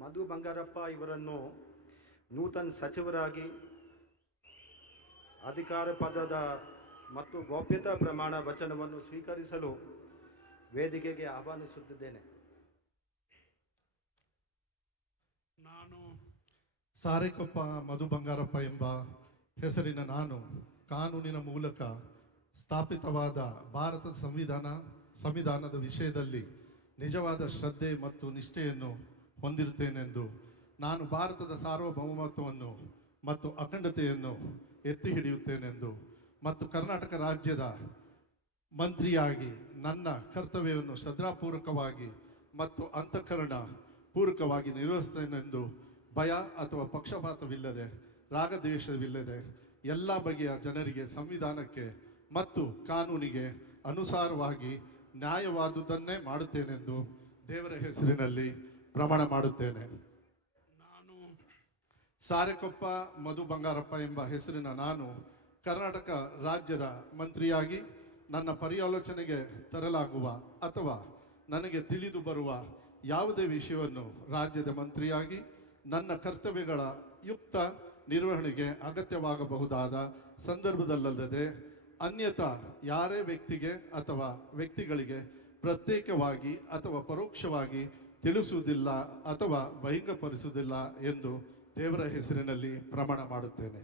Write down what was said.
ಮಧು ಬಂಗಾರಪ್ಪ ಇವರನ್ನು ನೂತನ ಸಚಿವರಾಗಿ ಅಧಿಕಾರ ಪದದ ಮತ್ತು ಗೌಪ್ಯತಾ ಪ್ರಮಾಣ ವಚನವನ್ನು ಸ್ವೀಕರಿಸಲು ವೇದಿಕೆಗೆ ಆಹ್ವಾನಿಸುತ್ತಿದ್ದೇನೆ. ನಾನು ಸಾರೆಕೊಪ್ಪ ಮಧು ಬಂಗಾರಪ್ಪ ಎಂಬ ಹೆಸರಿನ ನಾನು ಕಾನೂನಿನ ಮೂಲಕ ಸ್ಥಾಪಿತವಾದ ಭಾರತದ ಸಂವಿಧಾನದ ವಿಷಯದಲ್ಲಿ ನಿಜವಾದ ಶ್ರದ್ಧೆ ಮತ್ತು ನಿಷ್ಠೆಯನ್ನು ಹೊಂದಿರುತ್ತೇನೆಂದು, ನಾನು ಭಾರತದ ಸಾರ್ವಭೌಮತ್ವವನ್ನು ಮತ್ತು ಅಖಂಡತೆಯನ್ನು ಎತ್ತಿ ಹಿಡಿಯುತ್ತೇನೆಂದು ಮತ್ತು ಕರ್ನಾಟಕ ರಾಜ್ಯದ ಮಂತ್ರಿಯಾಗಿ ನನ್ನ ಕರ್ತವ್ಯವನ್ನು ಶ್ರದ್ಧಾಪೂರ್ವಕವಾಗಿ ಮತ್ತು ಅಂತಃಕರಣ ಪೂರ್ವಕವಾಗಿ ನಿರ್ವಹಿಸುತ್ತೇನೆಂದು ಭಯ ಅಥವಾ ಪಕ್ಷಪಾತವಿಲ್ಲದೆ ರಾಗದ್ವೇಷವಿಲ್ಲದೆ ಎಲ್ಲ ಬಗೆಯ ಜನರಿಗೆ ಸಂವಿಧಾನಕ್ಕೆ ಮತ್ತು ಕಾನೂನಿಗೆ ಅನುಸಾರವಾಗಿ ನ್ಯಾಯವಾದುದನ್ನೇ ಮಾಡುತ್ತೇನೆಂದು ದೇವರ ಹೆಸರಿನಲ್ಲಿ ಪ್ರಮಾಣ ಮಾಡುತ್ತೇನೆ. ನಾನು ಸಾರೆಕೊಪ್ಪ ಮಧು ಬಂಗಾರಪ್ಪ ಎಂಬ ಹೆಸರಿನ ನಾನು ಕರ್ನಾಟಕ ರಾಜ್ಯದ ಮಂತ್ರಿಯಾಗಿ ನನ್ನ ಪರ್ಯಾಲೋಚನೆಗೆ ತರಲಾಗುವ ಅಥವಾ ನನಗೆ ತಿಳಿದು ಬರುವ ಯಾವುದೇ ವಿಷಯವನ್ನು ರಾಜ್ಯದ ಮಂತ್ರಿಯಾಗಿ ನನ್ನ ಕರ್ತವ್ಯಗಳ ಯುಕ್ತ ನಿರ್ವಹಣೆಗೆ ಅಗತ್ಯವಾಗಬಹುದಾದ ಸಂದರ್ಭದಲ್ಲದೆ ಅನ್ಯಥಾ ಯಾರೇ ವ್ಯಕ್ತಿಗೆ ಅಥವಾ ವ್ಯಕ್ತಿಗಳಿಗೆ ಪ್ರತ್ಯೇಕವಾಗಿ ಅಥವಾ ಪರೋಕ್ಷವಾಗಿ ತಿಳಿಸುವುದಿಲ್ಲ ಅಥವಾ ಬಹಿರಂಗಪಡಿಸುವುದಿಲ್ಲ ಎಂದು ದೇವರ ಹೆಸರಿನಲ್ಲಿ ಪ್ರಮಾಣ ಮಾಡುತ್ತೇನೆ.